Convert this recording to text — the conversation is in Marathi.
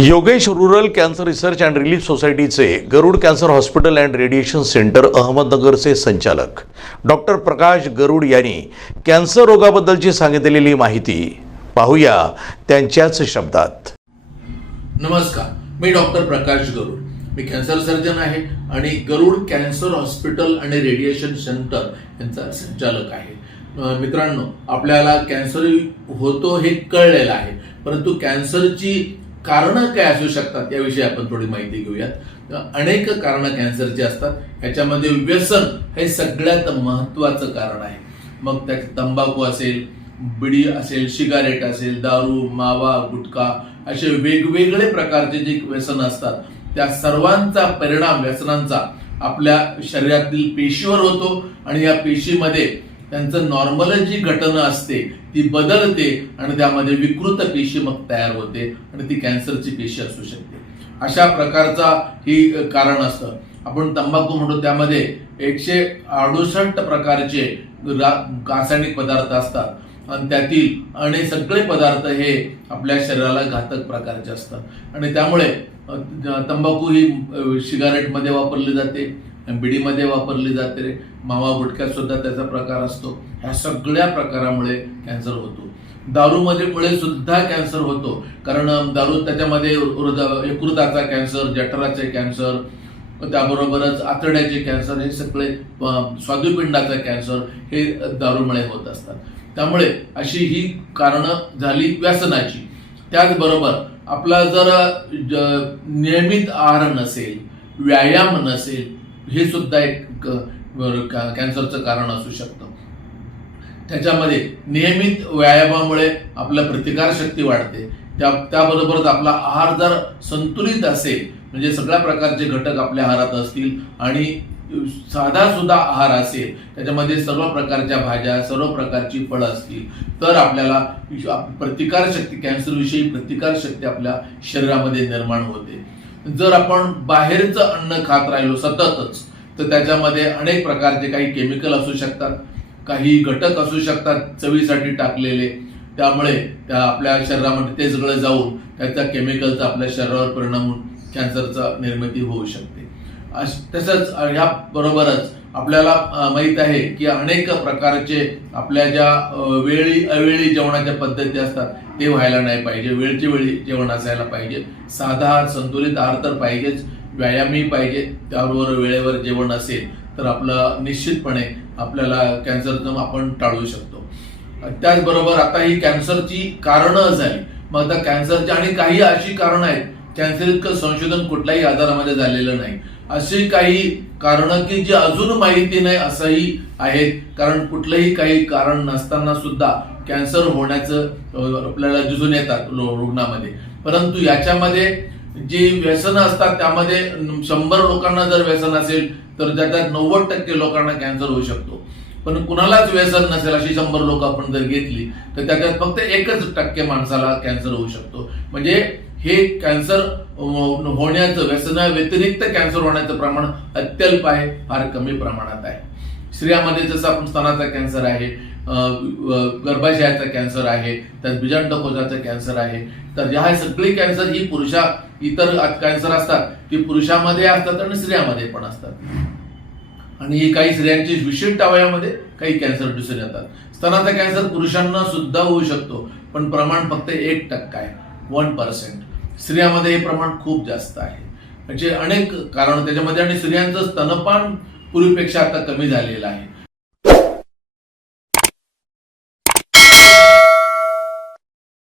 Yogesh rural cancer research and relief सोसायटीचे Garud cancer hospital and radiation centre अहमदनगरचे संचालक. डॉक्टर प्रकाश गरुड यांनी कॅन्सर रोगाबद्दलची सांगितलेली माहिती पाहूया त्यांच्याच शब्दात. नमस्कार मी डॉक्टर प्रकाश गरुड. मी कॅन्सर सर्जन आहे आणि गरुड कॅन्सर हॉस्पिटल आणि रेडिएशन सेंटर यांचा संचालक आहे. मित्रांनो आपल्याला कॅन्सर होतो हे कळलेलं आहे परंतु कॅन्सरची कारणं काय असू शकतात याविषयी आपण थोडी माहिती घेऊयात. अनेक कारणं कॅन्सरची असतात. ह्याच्यामध्ये व्यसन हे सगळ्यात महत्वाचं कारण आहे. मग त्यात तंबाखू असेल बिडी असेल सिगारेट असेल दारू मावा गुटखा असे वेगवेगळे प्रकारचे जे व्यसन असतात त्या सर्वांचा परिणाम व्यसनांचा आपल्या शरीरातील पेशीवर होतो आणि या पेशीमध्ये त्यांचं नॉर्मल जी घटना असते ती बदलते आणि त्यामध्ये विकृत पेशी मग तयार होते आणि ती कॅन्सरची पेशी असू शकते. अशा प्रकारचा ही कारण असतं. आपण तंबाखू म्हणतो त्यामध्ये एकशे अडुसष्ट प्रकारचे रासायनिक पदार्थ असतात. आणि त्यातील आणि सगळे पदार्थ हे आपल्या शरीराला घातक प्रकारचे असतात. आणि त्यामुळे तंबाखू ही सिगारेटमध्ये वापरली जाते. बीडीमध्ये वापरली जाते. मावा गुटख्यात सुद्धा त्याचा प्रकार असतो. ह्या सगळ्या प्रकारामुळे कॅन्सर होतो. दारूमध्ये मुळे सुद्धा कॅन्सर होतो. कारण दारू त्याच्यामध्ये यकृताचा कॅन्सर जठराचे कॅन्सर त्याबरोबरच आतड्याचे कॅन्सर हे सगळे स्वादुपिंडाचा कॅन्सर हे दारूमुळे होत असतात. त्यामुळे अशी ही कारणं झाली व्यसनाची. त्याचबरोबर आपला जर नियमित आहार नसेल व्यायाम नसेल हे सुद्धा एक कॅन्सरचं कारण असू शकतं. त्याच्यामध्ये नियमित व्यायामामुळे आपला प्रतिकारशक्ती वाढते. त्या त्याबरोबरच आपला आहार जर संतुलित असेल म्हणजे सगळ्या प्रकारचे घटक आपल्या आहारात असतील आणि साधा सुद्धा आहार असेल त्याच्यामध्ये सर्व प्रकारच्या भाज्या सर्व प्रकारची फळं असतील तर आपल्याला प्रतिकारशक्ती कॅन्सरविषयी प्रतिकारशक्ती आपल्या शरीरामध्ये निर्माण होते. जर आपण बाहेरचं अन्न खात राहिलो सततच तर त्याच्यामध्ये अनेक प्रकारचे काही केमिकल असू शकतात काही घटक असू शकतात चवीसाठी टाकलेले. त्यामुळे त्या आपल्या शरीरामध्ये ते सगळं जाऊन त्याचा केमिकलचा आपल्या शरीरावर परिणाम होऊन कॅन्सरचा निर्मिती होऊ शकते. तसंच ह्या बरोबरच आपल्याला माहीत आहे की अनेक प्रकारचे आपल्या ज्या वेळी अवेळी जेवणाच्या पद्धती असतात ते व्हायला नाही पाहिजे. वेळची वेळी जेवण असायला पाहिजे. साधा संतुलित आहार तर पाहिजेच. व्यायामही पाहिजे. त्याबरोबर वेळेवर जेवण असेल तर आपलं निश्चितपणे आपल्याला कॅन्सरचं आपण टाळू शकतो. त्याचबरोबर आता ही कॅन्सरची कारणं झाली. मग आता कॅन्सरची आणि काही अशी कारणं आहेत कॅन्सर इतकं संशोधन कुठल्याही आजारामध्ये झालेलं नाही. अशी काही कारणं की जी अजून माहिती नाही असंही आहेत. कारण कुठलंही काही कारण नसताना सुद्धा कॅन्सर होण्याचं आपल्याला दिसून येतात लो- रुग्णामध्ये. परंतु याच्यामध्ये जी व्यसनं असतात त्यामध्ये शंभर लोकांना जर व्यसन असेल तर त्याच्यात नव्वद टक्के लोकांना कॅन्सर होऊ शकतो. पण कुणालाच व्यसन नसेल अशी शंभर लोक आपण जर घेतली तर त्याच्यात फक्त एकच टक्के माणसाला कॅन्सर होऊ शकतो. म्हणजे हे कॅन्सर होण्याचं व्यसना व्यतिरिक्त कॅन्सर होण्याचं प्रमाण अत्यल्प आहे फार कमी प्रमाणात आहे. स्त्रियामध्ये जसं आपण स्तनाचा कॅन्सर आहे गर्भाशयाचा कॅन्सर आहे त्यात बीजांडकोशाचा कॅन्सर आहे तर ह्या सगळी कॅन्सर ही पुरुषा इतर कॅन्सर असतात ती पुरुषामध्ये असतात आणि स्त्रियामध्ये पण असतात. आणि ही काही स्त्रियांची विशिष्ट अवयामध्ये काही कॅन्सर दिसून येतात. स्तनाचा कॅन्सर पुरुषांना सुद्धा होऊ शकतो पण प्रमाण फक्त एक टक्का आहे वन पर्सेंट स्त्रियामध्ये हे प्रमाण खूप जास्त आहे. म्हणजे अनेक कारण त्याच्यामध्ये आणि स्त्रियांचं स्तनपान पूर्वीपेक्षा आता कमी झालेलं आहे.